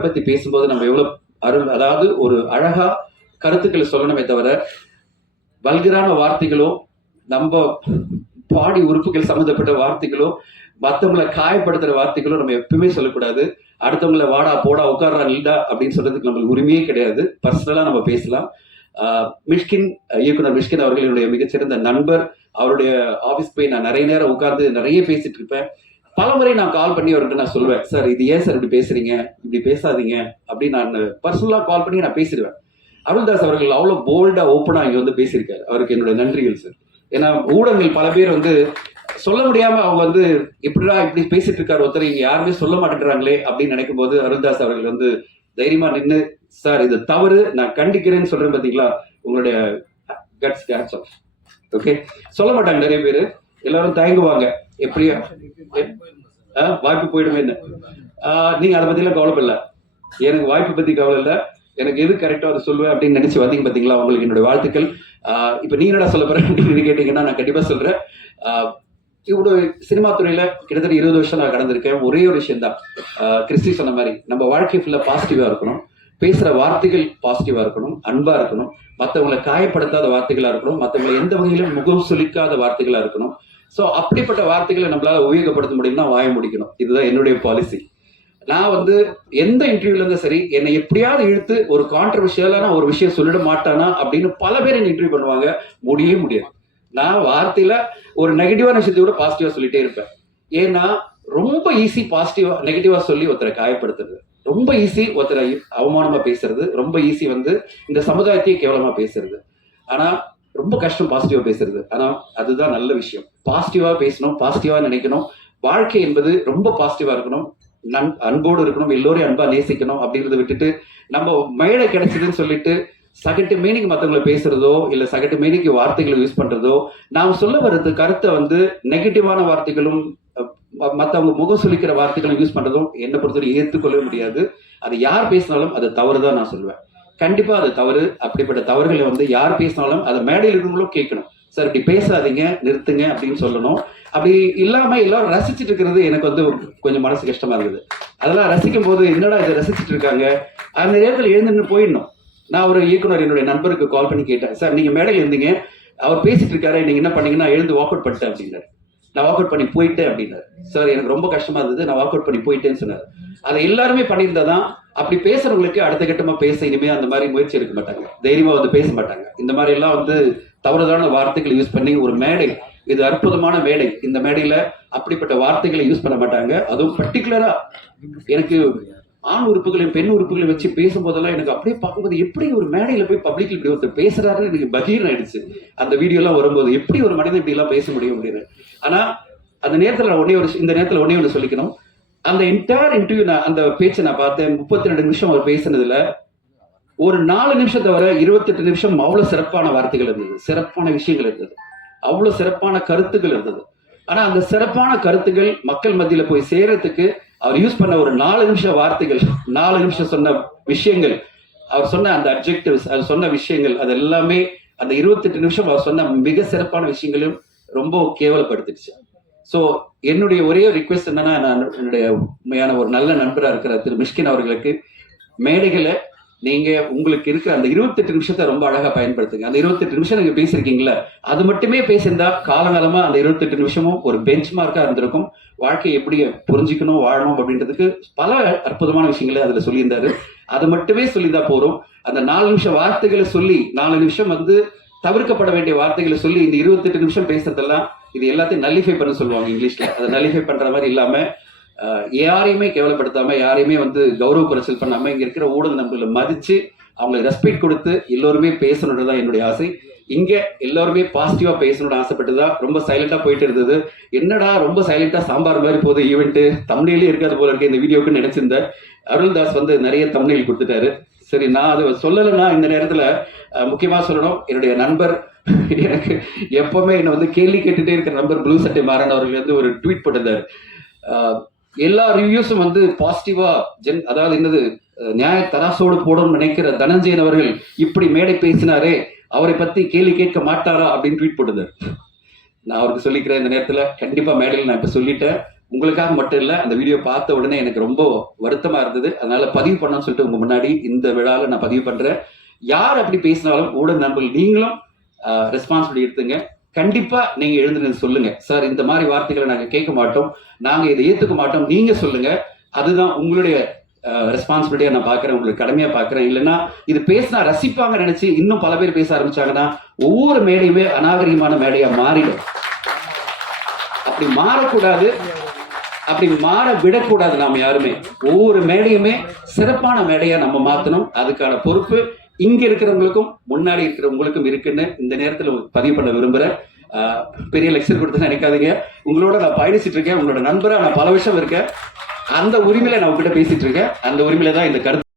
நண்பரை பத்தி பேசும்போது நம்ம எவ்வளவு அதாவது ஒரு அழகா கருத்துக்களை சொல்லணுமே தவிர வல்கரான வார்த்தைகளோ நம்ம பாடி உறுப்புகள் சம்மந்தப்பட்ட வார்த்தைகளோ மற்றவங்களை காயப்படுத்துற வார்த்தைகளோ நம்ம எப்பவுமே சொல்லக்கூடாது. அடுத்தவங்களை வாடா போடா உட்கார்றா நில்டா அப்படின்னு சொல்றதுக்கு நம்மளுக்கு உரிமையே கிடையாது. பர்சனலா நம்ம பேசலாம். மிஷ்கின், இயக்குனர் மிஷ்கின் அவர்கள் என்னுடைய மிகச்சிறந்த நண்பர். அவருடைய ஆஃபீஸ் போய் நான் நிறைய நேரம் உட்கார்ந்து நிறைய பேசிட்டு இருப்பேன். பலமுறை நான் கால் பண்ணி அவர்கிட்ட நான் சொல்லுவேன், சார் இது ஏன் சார் இப்படி பேசுறீங்க, இப்படி பேசாதீங்க அப்படின்னு நான் பர்சனலா கால் பண்ணி நான் பேசிடுவேன். அருள்தாஸ் அவர்கள் அவ்வளவு போல்டா ஓப்பனா இங்க வந்து பேசியிருக்காரு. அவருக்கு என்னுடைய நன்றிகள் சார். ஏன்னா ஊடகங்கள் பல பேர் வந்து சொல்ல முடியாம அவங்க வந்து இப்படிடா இப்படி பேசிட்டு இருக்காரு ஒருத்தர் இங்க யாருமே சொல்ல மாட்டேங்கிறாங்களே அப்படின்னு நினைக்கும் போது அருள்தாஸ் அவர்கள் வந்து தைரியமா நின்று, சார் இது தவறு, நான் கண்டிக்கிறேன்னு சொல்றேன் பாத்தீங்களா, உங்களுடைய கட்ஸ் கேட்ஸ் ஆஃப். ஓகே, சொல்ல மாட்டாங்க நிறைய பேர், எல்லாரும் தயங்குவாங்க எப்படியா வாய்ப்பு போயிடுமே. நீங்க அதை பத்திலாம் கவலைப்படல, எனக்கு வாய்ப்பு பத்தி கவலை இல்லை, எனக்கு எது கரெக்டா அதை சொல்லுவேன் அப்படின்னு நினைச்சு வந்தீங்க பாத்தீங்களா, உங்களுக்கு என்னுடைய வாழ்த்துக்கள். இப்ப நீ என்னடா சொல்ல போற அப்படின்னு கேட்டீங்கன்னா நான் கண்டிப்பா சொல்றேன். இவ்வளவு சினிமா துறையில கிட்டத்தட்ட 20 வருஷம் நான் கடந்திருக்கேன். ஒரே ஒரு விஷயம் தான், கிறிஸ்டி சொன்ன மாதிரி நம்ம வாழ்க்கை ஃபுல்லா பாசிட்டிவா இருக்கணும், பேசுற வார்த்தைகள் பாசிட்டிவா இருக்கணும், அன்பா இருக்கணும், மற்றவங்களை காயப்படுத்தாத வார்த்தைகளா இருக்கணும், மற்றவங்களை எந்த வகையிலும் முகம் சுளிக்காத வார்த்தைகளா இருக்கணும். ஸோ அப்படிப்பட்ட வார்த்தைகளை நம்மளால உபயோகப்படுத்த முடியும்னா வாய முடிக்கணும். இதுதான் என்னுடைய பாலிசி. நான் வந்து எந்த இன்டர்வியூல இருந்தாலும் சரி, என்னை எப்படியாவது இழுத்து ஒரு கான்ட்ரவர்ஷியலான ஒரு விஷயம் சொல்லிட மாட்டானா அப்படின்னு பல பேர் என்ன இன்டர்வியூ பண்ணுவாங்க. முடியவே முடியாது. நான் வார்த்தையில ஒரு நெகட்டிவான விஷயத்தை கூட பாசிட்டிவா சொல்லிட்டே இருப்பேன். ஏன்னா ரொம்ப ஈஸி பாசிட்டிவா நெகட்டிவா சொல்லி ஒருத்தரை காயப்படுத்துறது, ரொம்ப ஈஸி ஒருத்தரை அவமானமா பேசுறது, ரொம்ப ஈஸி வந்து இந்த சமுதாயத்தையே கேவலமா பேசுறது. ஆனா ரொம்ப கஷ்டம் பாசிட்டிவா பேசுறது. ஆனா அதுதான் நல்ல விஷயம். பாசிட்டிவா பேசணும், பாசிட்டிவா நினைக்கணும். வாழ்க்கை என்பது ரொம்ப பாசிட்டிவா இருக்கணும், அன்போடு இருக்கணும், எல்லோரையும் அன்பா நேசிக்கணும் அப்படின்றத விட்டுட்டு நம்ம மேடை கிடைச்சதுன்னு சொல்லிட்டு சகட்டு மீனிங் மற்றவங்களை பேசுறதோ இல்ல சகட்டு மீனிங்கு வார்த்தைகளை யூஸ் பண்றதோ, நாம் சொல்ல வர்றது கருத்தை வந்து நெகட்டிவான வார்த்தைகளும் மற்றவங்க முகம் சொல்லிக்கிற வார்த்தைகளும் யூஸ் பண்றதும் என்னை பொறுத்தவரை ஏற்றுக்கொள்ளவே முடியாது. அது யார் பேசினாலும் அது தவறுதான் நான் சொல்லுவேன். கண்டிப்பா அது தவறு. அப்படிப்பட்ட தவறுகளை வந்து யார் பேசினாலும் அதை மேடையில் இருக்கவங்களும் கேட்கணும், சார் இப்படி பேசாதீங்க, நிறுத்துங்க அப்படின்னு சொல்லணும். அப்படி இல்லாம எல்லாரும் ரசிச்சுட்டு இருக்கிறது எனக்கு வந்து கொஞ்சம் மனசு கஷ்டமா இருக்குது. அதெல்லாம் ரசிக்கும் போது என்னடா இதை ரசிச்சுட்டு இருக்காங்க, அந்த நேரத்தில் எழுந்துன்னு போயிடணும். நான் ஒரு இயக்குனர் என்னுடைய நண்பருக்கு கால் பண்ணி கேட்டேன், சார் நீங்க மேடையில் இருந்தீங்க, அவர் பேசிட்டு இருக்காரு, நீங்க என்ன பண்ணீங்கன்னா எழுந்து வாக் அவுட் பண்ணிட்டேன் அப்படின்னாரு. நான் வாக் அவுட் பண்ணி போயிட்டேன் அப்படின்னாரு. சார் எனக்கு ரொம்ப கஷ்டமா இருந்தது, நான் வாக் அவுட் பண்ணி போயிட்டேன்னு சொன்னார். அதை எல்லாருமே பண்ணியிருந்தாதான் அப்படி பேசுறவங்களுக்கு அடுத்த கட்டமா பேச இனிமே அந்த மாதிரி முயற்சி எடுக்க மாட்டாங்க, தைரியமா வந்து பேச மாட்டாங்க. இந்த மாதிரி எல்லாம் வந்து தவறுதான வார்த்தைகளை யூஸ் பண்ணி ஒரு மேடை, இது அற்புதமான மேடை, இந்த மேடையில அப்படிப்பட்ட வார்த்தைகளை யூஸ் பண்ண மாட்டாங்க. அதுவும் பர்டிகுலரா எனக்கு ஆண் உறுப்புகளையும் பெண் உறுப்புகளையும் வச்சு பேசும்போதெல்லாம் எனக்கு அப்படியே பார்க்கும்போது எப்படி ஒரு மேடையில போய் பப்ளிக்ல இப்படி ஒருத்தர் பேசுறாருன்னு எனக்கு பகீர் ஆயிடுச்சு. அந்த வீடியோ எல்லாம் வரும்போது எப்படி ஒரு மனிதன் இப்படி எல்லாம் பேச முடியும் அப்படின்னு. ஆனா அந்த நேரத்துல இந்த நேரத்துல ஒன்னே ஒன்று சொல்லிக்கணும், அந்த என்டையர் இன்டர்வியூ அந்த பேச்சை நான் பார்த்தேன். 32 நிமிஷம் அவர் பேசினதுல ஒரு 4 நிமிஷம் தவிர 28 நிமிஷம் அவ்வளவு சிறப்பான வார்த்தைகள் இருந்தது, சிறப்பான விஷயங்கள் இருந்தது, அவ்வளவு சிறப்பான கருத்துக்கள் இருந்தது. ஆனா அந்த சிறப்பான கருத்துக்கள் மக்கள் மத்தியில போய் சேரத்துக்கு அவர் யூஸ் பண்ண ஒரு 4 நிமிஷம் வார்த்தைகள், 4 நிமிஷம் சொன்ன விஷயங்கள், அவர் சொன்ன அந்த அப்ஜெக்டிவ்ஸ், அவர் சொன்ன விஷயங்கள், அது எல்லாமே அந்த 28 நிமிஷம் அவர் சொன்ன மிக சிறப்பான விஷயங்களையும் ரொம்ப கேவலப்படுத்திடுச்சு. ஸோ என்னுடைய ஒரே ரிக்வெஸ்ட் என்னன்னா, நான் என்னுடைய உண்மையான ஒரு நல்ல நண்பராக இருக்கிற திரு மிஷ்கின் அவர்களுக்கு மேடைகளை நீங்க உங்களுக்கு இருக்கிற அந்த 28 நிமிஷத்தை ரொம்ப அழகா பயன்படுத்துங்க. அந்த 28 நிமிஷம் நீங்க பேசிருக்கீங்களா, அது மட்டுமே பேசியிருந்தா காலகாலமா அந்த 28 நிமிஷமும் ஒரு பெஞ்ச் மார்க்கா இருந்திருக்கும். வாழ்க்கையை எப்படி புரிஞ்சுக்கணும், வாழணும் அப்படின்றதுக்கு பல அற்புதமான விஷயங்களை அதுல சொல்லியிருந்தாரு. அது மட்டுமே சொல்லியிருந்தா போறோம். அந்த 4 நிமிஷம் வார்த்தைகளை சொல்லி, 4 நிமிஷம் வந்து தவிர்க்கப்பட வேண்டிய வார்த்தைகளை சொல்லி இந்த 28 நிமிஷம் பேசுறதெல்லாம் இது எல்லாத்தையும் நல்லிஃபை பண்ண சொல்லுவாங்க இங்கிலீஷ்ல. அதை நல்லிஃபை பண்ற மாதிரி இல்லாம யாரையுமே கேவலப்படுத்தாம, யாரையுமே வந்து கௌரவ குறைச்சல் பண்ணாம, இங்க இருக்கிற ஊடக நண்பர்களை மதிச்சு அவங்களுக்கு ரெஸ்பெக்ட் கொடுத்து எல்லோருமே பேசணுன்றதுதான் என்னுடைய ஆசை. இங்க எல்லாருமே பாசிட்டிவா பேசணும்னு ஆசைப்பட்டுதான் ரொம்ப சைலண்டா போயிட்டு இருந்தது. என்னடா ரொம்ப சைலண்டா சாம்பார் மாதிரி போகுது ஈவெண்ட், தமிழ்லயே இருக்காது போல இருக்கு இந்த வீடியோக்கு நினைச்சிருந்தேன். அருள்தாஸ் வந்து நிறைய தமிழில் கொடுத்துட்டாரு. சரி, நான் அதை சொல்லலைன்னா இந்த நேரத்துல முக்கியமா சொல்லணும், என்னுடைய நண்பர், எனக்கு எப்பவுமே என்ன வந்து கேள்வி கேட்டுட்டே இருக்கிற நண்பர் ப்ளூ சட்டை மாறன் அவர்கள் வந்து ஒரு ட்வீட் போட்டிருந்தாரு. எல்லா ரிவ்யூஸும் வந்து பாசிட்டிவா அதாவது என்னது நியாய தராசோடு போடணும்னு நினைக்கிற தனஞ்சயன் அவர்கள் இப்படி மேடை பேசினாரே, அவரை பத்தி கேள்வி கேட்க மாட்டாரா அப்படின்னு ட்வீட் போட்டுதார். நான் அவருக்கு சொல்லிக்கிறேன் இந்த நேரத்துல, கண்டிப்பா மேடையில் நான் இப்ப சொல்லிட்டேன், உங்களுக்காக மட்டும் இல்ல, அந்த வீடியோ பார்த்த உடனே எனக்கு ரொம்ப வருத்தமா இருந்தது. அதனால பதிவு பண்ணணும்னு சொல்லிட்டு உங்க முன்னாடி இந்த விழாவில் நான் பதிவு பண்றேன். யார் அப்படி பேசினாலும் ஊடக நண்பர்கள் நீங்களும் ரெஸ்பான்சிபிலிட்டி எடுத்துங்க. கண்டிப்பா நீங்க எழுந்து சொல்லுங்க, சார் இந்த மாதிரி வார்த்தைகளை நாங்க கேட்க மாட்டோம், நாங்க இதை ஏத்துக்க மாட்டோம், நீங்க சொல்லுங்க. அதுதான் உங்களுடைய ரெஸ்பான்சிபிலிட்டியா நான் பாக்குறேன், உங்களுக்கு கடமையா பாக்குறேன். இல்லைன்னா இது பேசினா ரசிப்பாங்க நினைச்சு இன்னும் பல பேர் பேச ஆரம்பிச்சாங்கன்னா ஒவ்வொரு மேடையுமே அநாகரிகமான மேடையா மாறிடும். அப்படி மாறக்கூடாது, அப்படி மாற விடக்கூடாது. நாம யாருமே ஒவ்வொரு மேடையுமே சிறப்பான மேடையா நம்ம மாத்தணும். அதுக்கான பொறுப்பு இங்க இருக்கிறவங்களுக்கும் முன்னாடி இருக்கிறவங்களுக்கும் இருக்குன்னு இந்த நேரத்தில் பதிவு பண்ண விரும்புறேன். பெரிய லெக்சர் கொடுத்து நினைக்காதீங்க, உங்களோட நான் பயணிச்சுட்டு இருக்கேன், உங்களோட நண்பரா நான் பல வருஷம் இருக்கேன். அந்த உரிமையில நான் உங்ககிட்ட பேசிட்டு இருக்கேன். அந்த உரிமையில தான் இந்த கருத்து